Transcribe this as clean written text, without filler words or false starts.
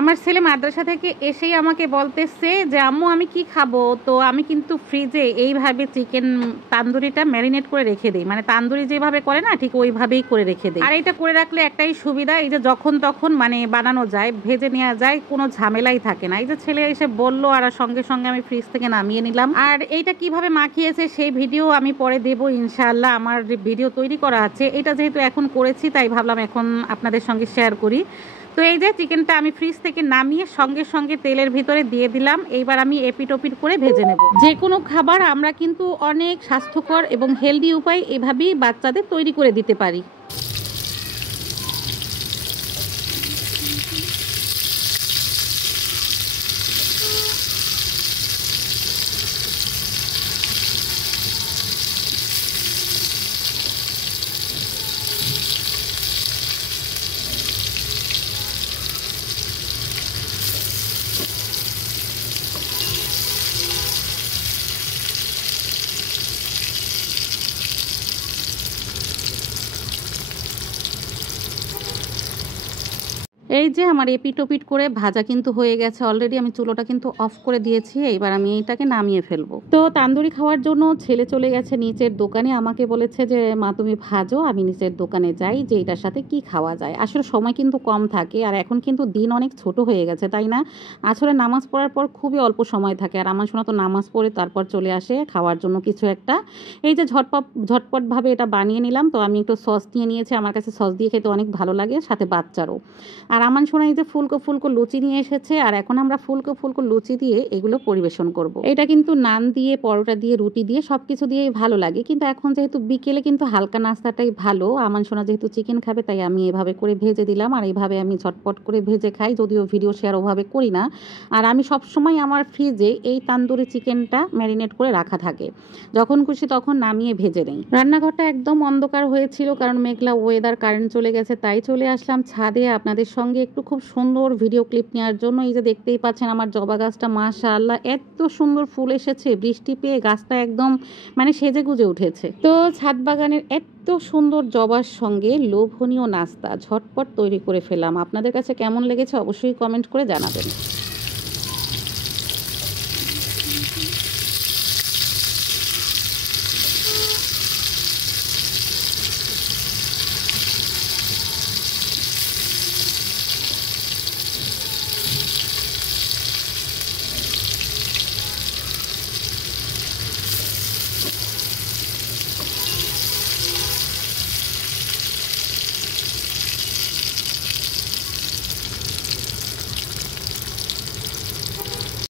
আমার ছেলে মাদ্রাসা থেকে এসেই আমাকে বলতেছে যে আম্মু আমি কি খাবো, তো আমি কিন্তু ফ্রিজে এইভাবে চিকেন তান্দুরিটা ম্যারিনেট করে রেখে দিই, মানে তান্দুরি যেভাবে করে না ঠিক ওইভাবেই করে রেখে দিই। আর এটা করে রাখলে একটাই সুবিধা, এই যে যখন তখন মানে বানানো যায়, ভেজে নেওয়া যায়, কোনো ঝামেলাই থাকে না। এই যে ছেলে এসে বললো আর সঙ্গে সঙ্গে আমি ফ্রিজ থেকে নামিয়ে নিলাম। আর এইটা কিভাবে মাখিয়েছে সেই ভিডিও আমি পরে দেবো ইনশাআল্লাহ। আমার ভিডিও তৈরি করা আছে, এটা যেহেতু এখন করেছি তাই ভাবলাম এখন আপনাদের সঙ্গে শেয়ার করি। তো এই যে চিকেনটা আমি ফ্রিজ থেকে নামিয়ে সঙ্গে সঙ্গে তেলের ভিতরে দিয়ে দিলাম। এইবার আমি এপিট ওপিট করে ভেজে নেব। যে কোনো খাবার আমরা কিন্তু অনেক স্বাস্থ্যকর এবং হেলদি উপায় এভাবেই বাচ্চাদের তৈরি করে দিতে পারি। এই যে আমার এপিট ওপিট করে ভাজা কিন্তু হয়ে গেছে অলরেডি। আমি চুলোটা কিন্তু অফ করে দিয়েছি। এইবার আমি এইটাকে নামিয়ে ফেলবো। তো তান্দুরি খাওয়ার জন্য ছেলে চলে গেছে নিচের দোকানে। আমাকে বলেছে যে মা তুমি ভাজো, আমি নিচের দোকানে যাই যে এটার সাথে কি খাওয়া যায়। আসলে সময় কিন্তু কম থাকে, আর এখন কিন্তু দিন অনেক ছোট হয়ে গেছে, তাই না? আসলে নামাজ পড়ার পর খুবই অল্প সময় থাকে, আর আমার শোনা তো নামাজ পড়ে তারপর চলে আসে খাওয়ার জন্য কিছু একটা। এই যে ঝটপটভাবে এটা বানিয়ে নিলাম। তো আমি একটু সস নিয়ে নিয়েছি, আমার কাছে সস দিয়ে খেতে অনেক ভালো লাগে, সাথে বাচ্চারও। আর আমার শোনা এই যে ফুলকো ফুলকো লুচি নিয়ে এসেছে, আর এখন আমরা ফুলকো ফুলকো লুচি দিয়ে এগুলো পরিবেশন করব। এটা কিন্তু নান দিয়ে, পরোটা দিয়ে, রুটি দিয়ে সবকিছু দিয়েই ভালো লাগে, কিন্তু এখন যেহেতু বিকেলে কিন্তু হালকা নাস্তাটাই ভালো। আমার শোনা যেহেতু চিকেন খাবে তাই আমি এভাবে করে ভেজে দিলাম, আর এইভাবে আমি ঝটপট করে ভেজে খাই, যদিও ভিডিও শেয়ার ওভাবে করি না। আর আমি সবসময় আমার ফ্রিজে এই তান্দুরি চিকেনটা ম্যারিনেট করে রাখা থাকে, যখন খুশি তখন নামিয়ে ভেজে নেই। রান্নাঘরটা একদম অন্ধকার হয়েছিল কারণ মেঘলা ওয়েদার, কারেন্ট চলে গেছে, তাই চলে আসলাম ছাদে আপনাদের সঙ্গে একটু খুব সুন্দর ভিডিও ক্লিপ নেওয়ার জন্য। এই যে দেখতেই পাচ্ছেন আমার জবা গাছটা, মাশাআল্লাহ এত সুন্দর ফুল এসেছে, বৃষ্টি পেয়ে গাছটা একদম মানে সেজে গুজে উঠেছে। তো ছাদ বাগানের এত সুন্দর জবার সঙ্গে লোভনীয় নাস্তা ঝটপট তৈরি করে ফেলাম। আপনাদের কাছে কেমন লেগেছে অবশ্যই কমেন্ট করে জানাবেন।